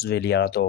svegliato।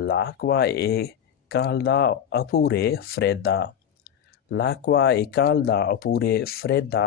l'acqua è calda oppure fredda? l'acqua è calda oppure fredda?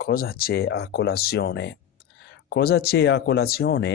cosa c'è a colazione? cosa c'è a colazione?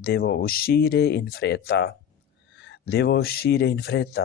devo uscire in fretta। devo uscire in fretta,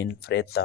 in fretta,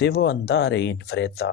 devo andare in fretta,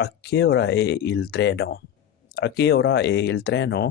a che ora è il treno? a che ora è il treno?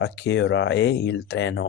a che ora è il treno,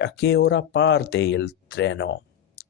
a che ora parte il treno,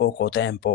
poco tempo।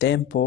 tempo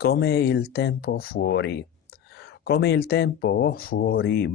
come il tempo fuori। come il tempo fuori,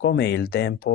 come il tempo,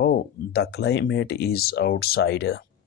oh the climate is outside,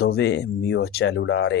dove mio cellulare।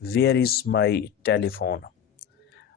where is my telephone।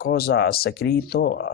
cosa ha scritto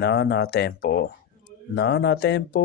non ha tempo। non ha tempo,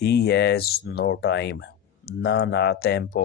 he has no time। non ha tempo।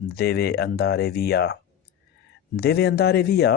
deve andare via। deve andare via,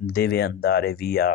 deve andare via।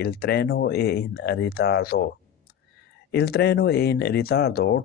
il treno è in ritardo। il treno è in ritardo,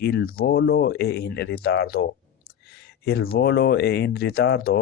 il volo è in ritardo। il volo è in ritardo,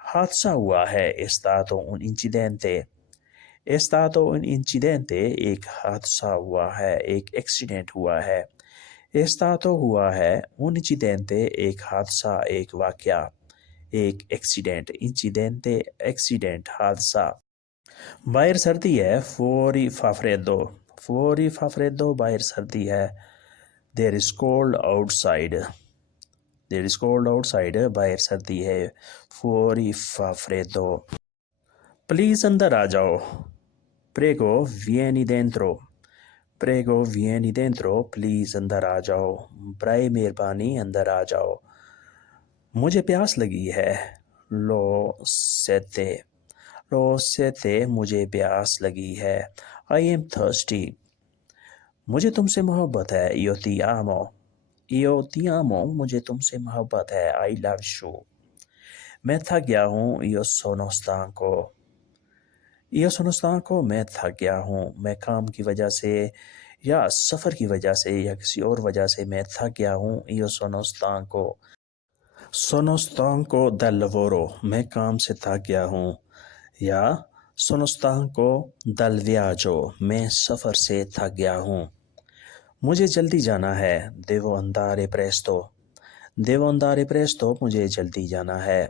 حادثہ ہوا ہے è stato un incidente è stato un incidente ایک حادثہ ہوا ہے ایک accident ہوا ہے è stato ہوا ہے un incidente ایک حادثہ ایک واقعہ ایک ایکسیڈنٹ incidente ایکسیڈنٹ حادثہ باہر سردی ہے fuori fa freddo باہر سردی ہے there is cold outside باہر سردی ہے fuori fa freddo پلیز اندر آ جاؤ prego vieni dentro پلیز اندر آ جاؤ برائے مہربانی اندر آ جاؤ مجھے پیاس لگی ہے لو sete مجھے پیاس لگی ہے I am thirsty مجھے تم سے محبت ہے io ti amo مجھے تم سے محبت ہے I love you میں تھک گیا ہوں io sono stanco میں تھک گیا ہوں میں کام کی وجہ سے یا سفر کی وجہ سے یا کسی اور وجہ سے میں تھک گیا ہوں io sono stanco dal lavoro میں کام سے تھک گیا ہوں یا sono stanco dal viaggio میں سفر سے تھک گیا ہوں مجھے جلدی جانا ہے devo andare presto مجھے جلدی جانا ہے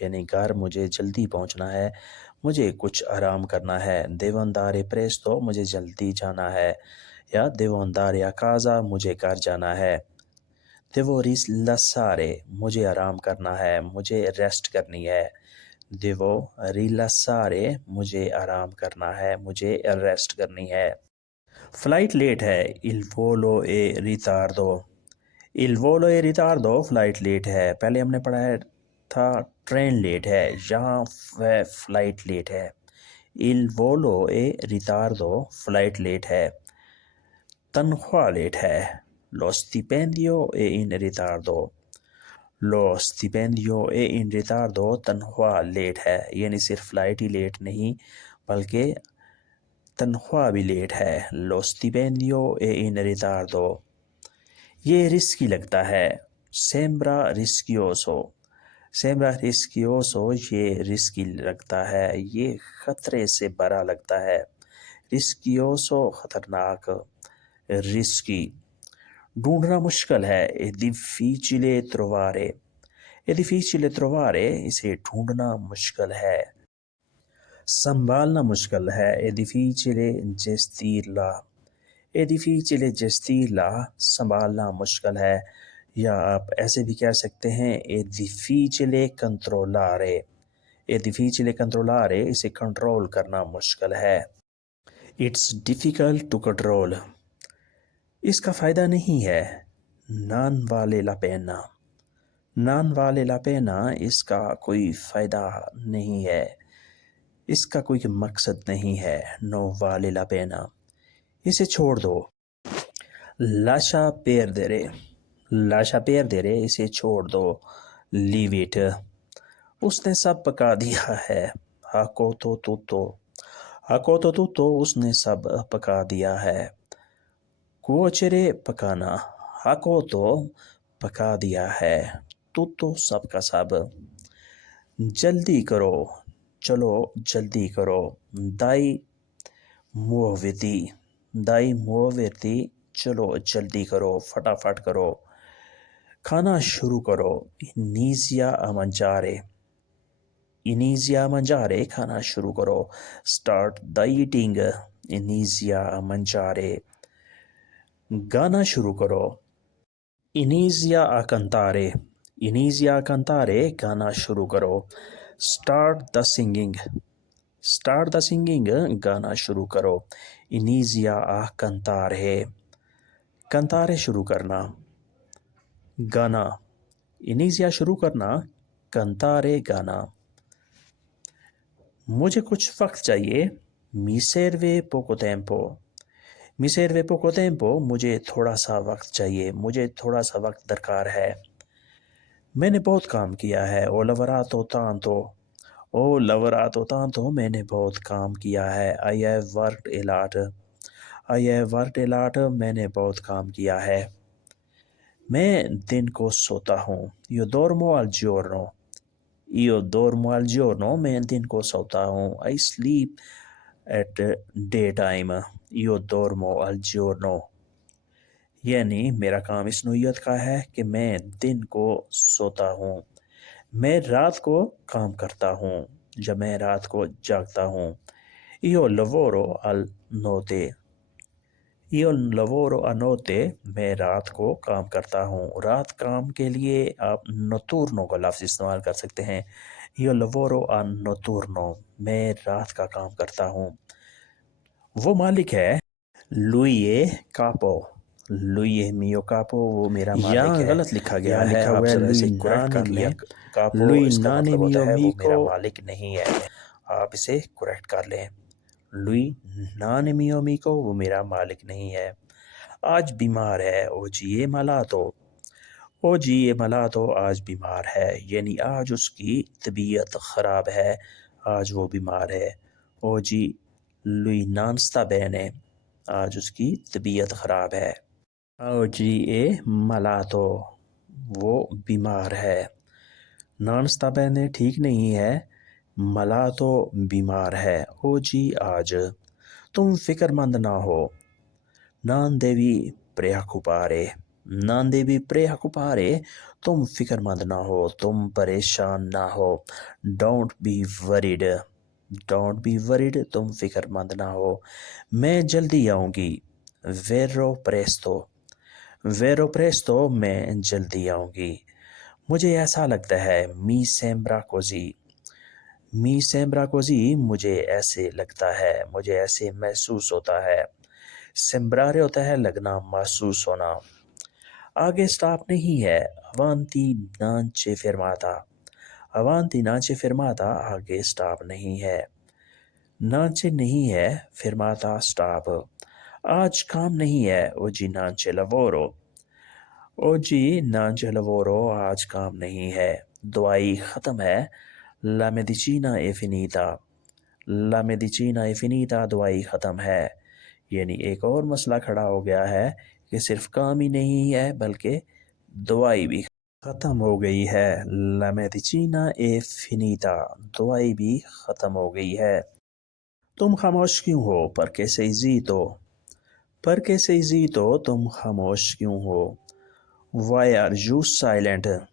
یعنی گھر مجھے جلدی پہنچنا ہے مجھے کچھ آرام کرنا ہے devo andare presto مجھے جلدی جانا ہے یا devo andare a casa مجھے گھر جانا ہے devo rilassare مجھے آرام کرنا ہے مجھے ریسٹ کرنی ہے devo rilassare مجھے آرام کرنا ہے مجھے ریسٹ کرنی ہے فلائٹ لیٹ ہے il volo è ritardo flight late ہے پہلے ہم نے پڑھا تھا ٹرین لیٹ ہے یہاں فلائٹ لیٹ ہے il volo è ritardo flight late ہے تنخواہ لیٹ ہے lo stipendio è in ritardo تنخواہ لیٹ ہے یعنی صرف فلائٹ ہی لیٹ نہیں بلکہ تنخواہ بھی لیٹ ہے lo stipendio è in ritardo یہ رسکی لگتا ہے sembra rischioso یہ رسکی لگتا ہے یہ خطرے سے بھرا لگتا ہے rischioso خطرناک رسکی ڈھونڈنا مشکل ہے è difficile trovare اسے ڈھونڈنا مشکل ہے سنبھالنا مشکل ہے è difficile gestirla سنبھالنا مشکل ہے یا آپ ایسے بھی کہہ سکتے ہیں è difficile controllare اسے کنٹرول کرنا مشکل ہے it's difficult to control اس کا فائدہ نہیں ہے non vale la pena اس کا کوئی فائدہ نہیں ہے اس کا کوئی مقصد نہیں ہے no vale la pena اسے چھوڑ دو lascia perdere اسے چھوڑ دو leave it اس نے سب پکا دیا ہے ha cotto tutto اس نے سب پکا دیا ہے cuocere پکانا ha cotto پکا دیا ہے tutto سب کا سب جلدی کرو چلو جلدی کرو dai muoverti چلو جلدی کرو فٹافٹ کرو کھانا شروع کرو inizia a mangiare کھانا شروع کرو start the eating inizia a mangiare گانا شروع کرو inizia a cantare گانا شروع کرو start the singing گانا شروع کرو inizia a cantare شروع کرنا گانا inizia شروع کرنا cantare گانا مجھے کچھ وقت چاہیے mi serve poco tempo مجھے تھوڑا سا وقت چاہیے مجھے تھوڑا سا وقت درکار ہے میں نے بہت کام کیا ہے ho lavorato tanto میں نے بہت کام کیا ہے I have worked a lot میں نے بہت کام کیا ہے میں دن کو سوتا ہوں io dormo al giorno Io dormo al giorno, میں دن کو سوتا ہوں. I sleep at daytime. Io dormo al giorno. یعنی میرا کام اس نوعیت کا ہے کہ میں دن کو سوتا ہوں. میں رات کو کام کرتا ہوں جب میں رات کو جاگتا ہوں. Io lavoro al notte. Io lavoro a notte. میں رات کو کام کرتا ہوں. رات کام کے لیے آپ notturno کا لفظ استعمال کر سکتے ہیں. Io lavoro a notturno. میں رات کا کام کرتا ہوں. وہ مالک ہے. Lui è capo. Lui è mio capo. وہ میرا مالک ہے. یہاں غلط لکھا گیا ہے. آپ ذرا اسے کریکٹ کر لیں. capo اس کا مطلب ہوتا ہے وہ میرا مالک نہیں ہے. آپ اسے کریکٹ کر لیں. Lui non è mio amico. وہ میرا مالک نہیں ہے. آج بیمار ہے. Oggi è malato. Oggi è malato. آج بیمار ہے. یعنی آج اس کی طبیعت خراب ہے. آج وہ بیمار ہے. Oggi lui non sta bene. آج اس کی طبیعت خراب ہے. Oggi è malato. وہ بیمار ہے. Non sta bene ٹھیک نہیں ہے. malato بیمار ہے. Oggi آج. تم فکر مند نہ ہو. Non devi preoccupare. Non devi preoccupare. تم فکر مند نہ ہو. تم پریشان نہ ہو. Don't be worried. Don't be worried. تم فکر مند نہ ہو. میں جلدی آؤں گی. Verrò presto. Verrò presto. میں جلدی آؤں گی. مجھے ایسا لگتا ہے. Mi sembra così. Mi sembra così. مجھے ایسے لگتا ہے. مجھے ایسے محسوس ہوتا ہے. sembrare ہوتا ہے لگنا، محسوس ہونا. آگے سٹاپ نہیں ہے. Avanti non c'è fermata. Avanti non c'è fermata. آگے سٹاپ نہیں ہے. Non c'è نہیں ہے. Fermata stop. آج کام نہیں ہے. Oggi non c'è lavoro. Oggi non c'è lavoro. آج کام نہیں ہے. دوائی ختم ہے. La medicina è finita. La medicina è finita. دوائی ختم ہے. یعنی ایک اور مسئلہ کھڑا ہو گیا ہے کہ صرف کام ہی نہیں ہے بلکہ دوائی بھی ختم ہو گئی ہے. La medicina è finita. دوائی بھی ختم ہو گئی ہے. تم خاموش کیوں ہو؟ Perché sei zitto. Perché sei zitto. تم خاموش کیوں ہو. Why are you silent.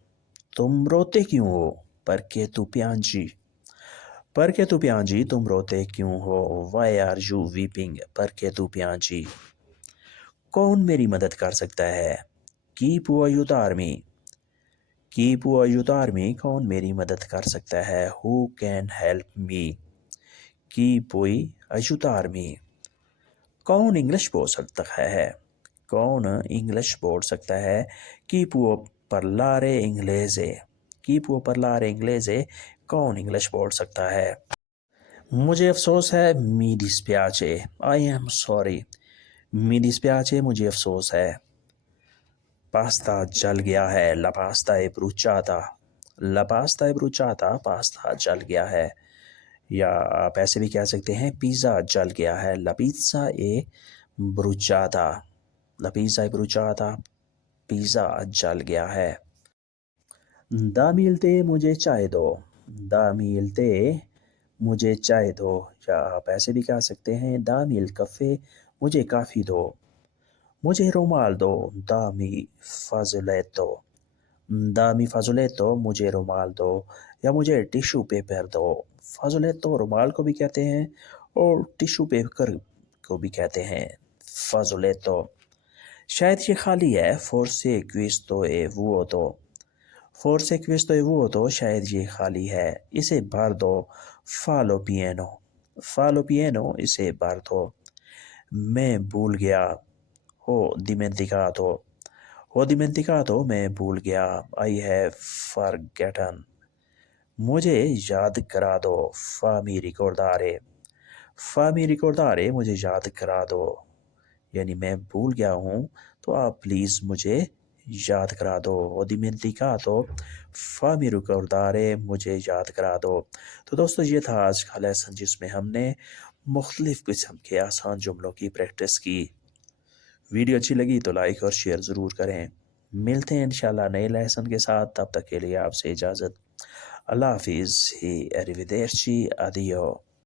تم روتے کیوں ہو؟ Perché tu piangi. Perché tu piangi. تم روتے کیوں ہو. Why are you weeping. Perché tu piangi. کون میری مدد کر سکتا ہے؟ Chi può aiutarmi. Chi può aiutarmi. کون میری مدد کر سکتا ہے؟ Who can help me. Chi puoi aiutarmi. کون انگلش بول سکتا ہے؟ کون انگلش بول سکتا ہے؟ Chi può parlare inglese. Chi può parlare inglese. کون انگلش بول سکتا ہے؟ مجھے افسوس ہے. Mi dispiace. I am sorry. Mi dispiace. مجھے افسوس ہے. پاستا جل گیا ہے. La pasta è bruciata. La pasta è bruciata. Pasta جل گیا ہے. یا آپ ایسے بھی کہہ سکتے ہیں پیزا جل گیا ہے. La pizza è bruciata. La pizza è bruciata. Pizza جل گیا ہے. Da milte. مجھے چائے دو. Da milte. مجھے چائے دو. یا آپ ایسے بھی کہہ سکتے ہیں dammi il caffè. مجھے کافی دو. مجھے رومال دو. dammi fazzoletto. dammi fazzoletto. مجھے رومال دو یا مجھے ٹیشو پیپر دو. fazzoletto رومال کو بھی کہتے ہیں اور ٹیشو پیپر کو بھی کہتے ہیں. fazzoletto. شاید یہ خالی ہے. forse questo è vuoto. forse questo è vuoto. شاید یہ خالی ہے. اسے بھر دو. fallo pieno. fallo pieno. اسے بھر دو. میں بھول گیا. ho dimenticato. ho dimenticato. میں بھول گیا. I have forgotten. مجھے یاد کرا دو. fammi ricordare. fammi ricordare. مجھے یاد کرا دو. یعنی میں بھول گیا ہوں تو آپ پلیز مجھے یاد کرا دو. ho dimenticato. fammi ricordare. مجھے یاد کرا دو. تو دوستو یہ تھا آج کا لیسن جس میں ہم نے مختلف قسم کے آسان جملوں کی پریکٹس کی. ویڈیو اچھی لگی تو لائک اور شیئر ضرور کریں. ملتے ہیں انشاءاللہ نئے لیسن کے ساتھ. تب تک کے لیے آپ سے اجازت. Allah Hafiz e arrivederci, addio.